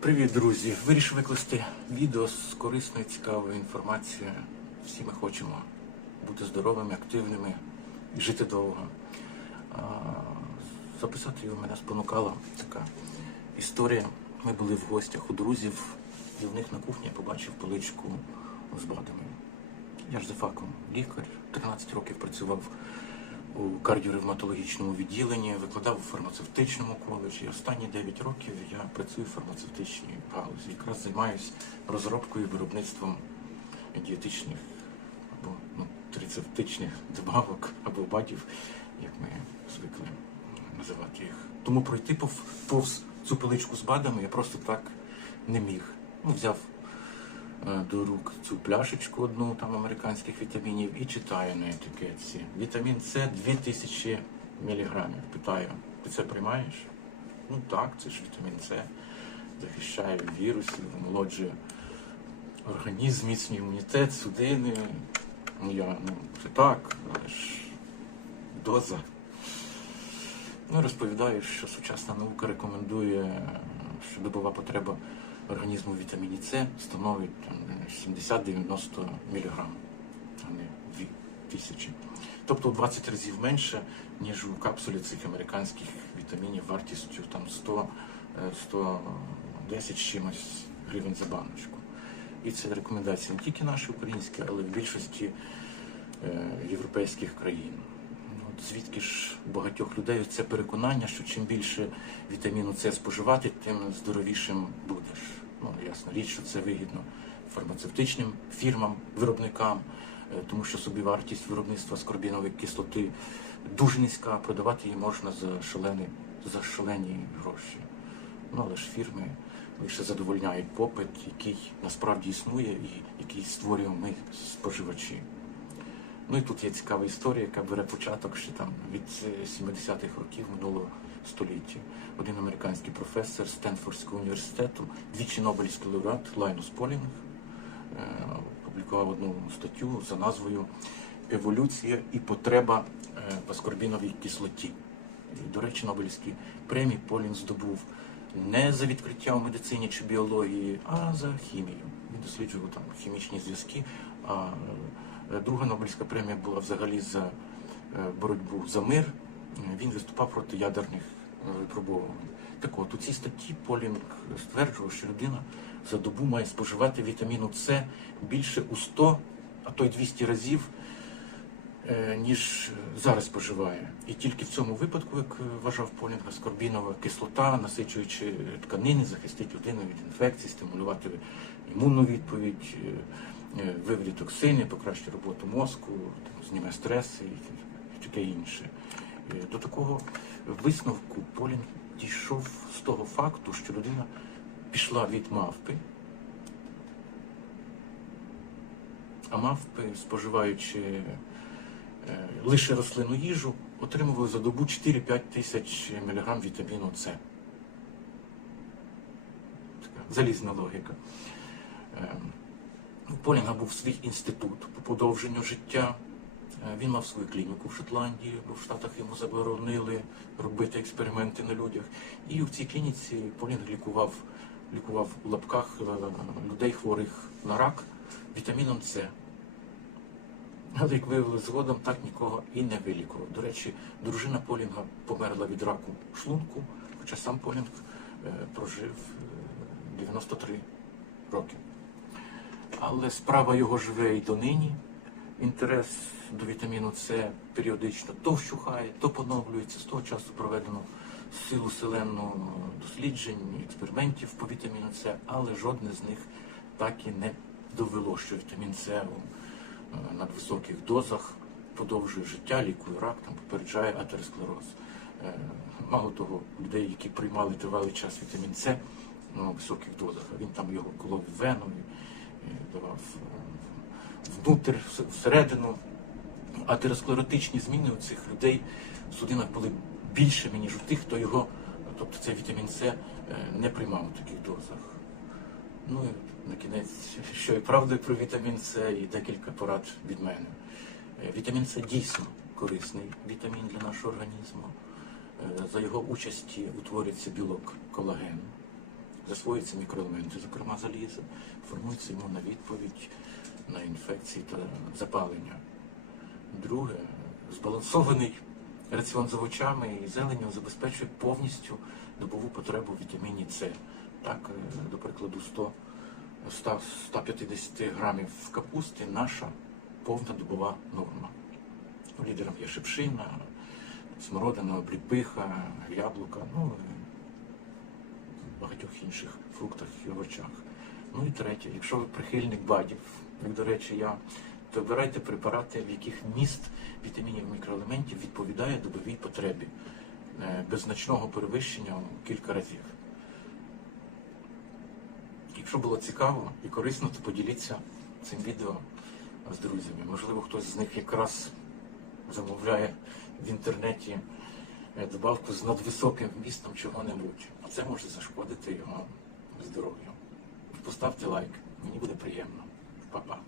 Привіт, друзі! Вирішив викласти відео з корисною, цікавою інформацією. Всі ми хочемо бути здоровими, активними і жити довго. Записати його мене спонукала така історія. Ми були в гостях у друзів, і в них на кухні я побачив поличку з БАДами. Я ж за факом лікар, 13 років працював у кардіоревматологічному відділенні, викладав у фармацевтичному коледжі. Останні 9 років я працюю в фармацевтичній галузі. Якраз займаюся розробкою і виробництвом дієтичних або ну, трицептичних добавок або бадів, як ми звикли називати їх. Тому пройти повз цю пиличку з бадами я просто так не міг. Ну, взяв до рук цю пляшечку одну там американських вітамінів і читаю на етикетці. Вітамін С 2000 міліграмів. Питаю, ти це приймаєш? Ну так, це ж вітамін С. Захищає вірусів, омолоджує організм, зміцнює імунітет, судини. Ну я, ну, це так, але ж доза. Ну, розповідаю, що сучасна наука рекомендує, що добова потреба організму вітаміні С становить 70-90 мг, а не 2000. Тобто в 20 разів менше, ніж у капсулі цих американських вітамінів вартістю там 100, е, 110 чимось гривень за баночку. І це рекомендації не тільки наші українські, але в більшості е, європейських країн. Звідки ж у багатьох людей це переконання, що чим більше вітаміну С споживати, тим здоровішим будеш. Ну, ясна річ, що це вигідно фармацевтичним фірмам, виробникам, е, тому що собівартість виробництва скорбінової кислоти дуже низька, продавати її можна за шалені, за шалені гроші. Ну, але ж фірми лише задовольняють попит, який насправді існує і який створюємо ми споживачі. Ну і тут є цікава історія, яка бере початок ще там від е, 70-х років минулого століття. Один американський професор Стенфордського університету, двічі Нобелівський лауреат Лайнус Полінг, е, опублікував одну статтю за назвою Еволюція і потреба е, в аскорбіновій кислоті. І, до речі, Нобелівські премії Полін здобув не за відкриття в медицині чи біології, а за хімію. Він досліджував там хімічні зв'язки. А е, друга Нобелівська премія була взагалі за е, боротьбу за мир. Е, Він виступав проти ядерних е, випробовувань. Так от у цій статті Полінг стверджував, що людина за добу має споживати вітаміну С більше у 100, а то й 200 разів е, ніж зараз споживає. І тільки в цьому випадку, як е, вважав Полінг, аскорбінова кислота, насичуючи тканини, захистить людину від інфекцій, стимулювати імунну відповідь, е, виведе токсини, покращить роботу мозку, зніме стреси і, таке інше. Е, До такого висновку Полінг дійшов з того факту, що людина пішла від мавпи, а мавпи, споживаючи е, лише рослинну їжу, отримували за добу 4-5 тисяч міліграм вітаміну С. Така залізна логіка. У Полінга був свій інститут по подовженню життя. Е, Він мав свою клініку в Шотландії, бо в Штатах йому заборонили робити експерименти на людях. І в цій клініці Полінг лікував, лікував у лапках е, людей хворих на рак вітаміном С. Але як виявилося згодом, так нікого і не вилікував. До речі, дружина Полінга померла від раку шлунку, хоча сам Полінг е, прожив е, 93 роки. Але справа його живе і донині. Інтерес до вітаміну С періодично то вщухає, то поновлюється. З того часу проведено силу селену досліджень, експериментів по вітаміну С, але жодне з них так і не довело, що вітамін С е, надвисоких дозах подовжує життя, лікує рак, там попереджає атеросклероз. Е, Мало того, людей, які приймали тривалий час вітамін С на високих дозах, він там його колов вену, внутрь, вс- всередину. Атеросклеротичні зміни у цих людей в судинах були більшими, ніж у тих, хто його, тобто цей вітамін С, е, не приймав у таких дозах. Ну і на кінець, що і правда про вітамін С, і декілька порад від мене. Е, Вітамін С дійсно корисний вітамін для нашого організму. Е, За його участі утворюється білок колаген. Засвоюються мікроелементи, зокрема залізо, формується імунна відповідь на інфекції та запалення. Друге, збалансований раціон з овочами і зеленню забезпечує повністю добову потребу вітаміні С. Так, е, до прикладу, 100, 100 150 грамів капусти наша повна добова норма. Лідером є шипшина, смородина, обліпиха, яблука, ну багатьох інших фруктах і овочах. Ну і третє, якщо ви прихильник БАДів, як до речі, я, то обирайте препарати, в яких міст вітамінів і мікроелементів відповідає добовій потребі е, без значного перевищення у кілька разів. Якщо було цікаво і корисно, то поділіться цим відео з друзями. Можливо, хтось з них якраз замовляє в інтернеті добавку з надвисоким вмістом чого-небудь. А це може зашкодити його здоров'ю. Поставте лайк, мені буде приємно. Па-па.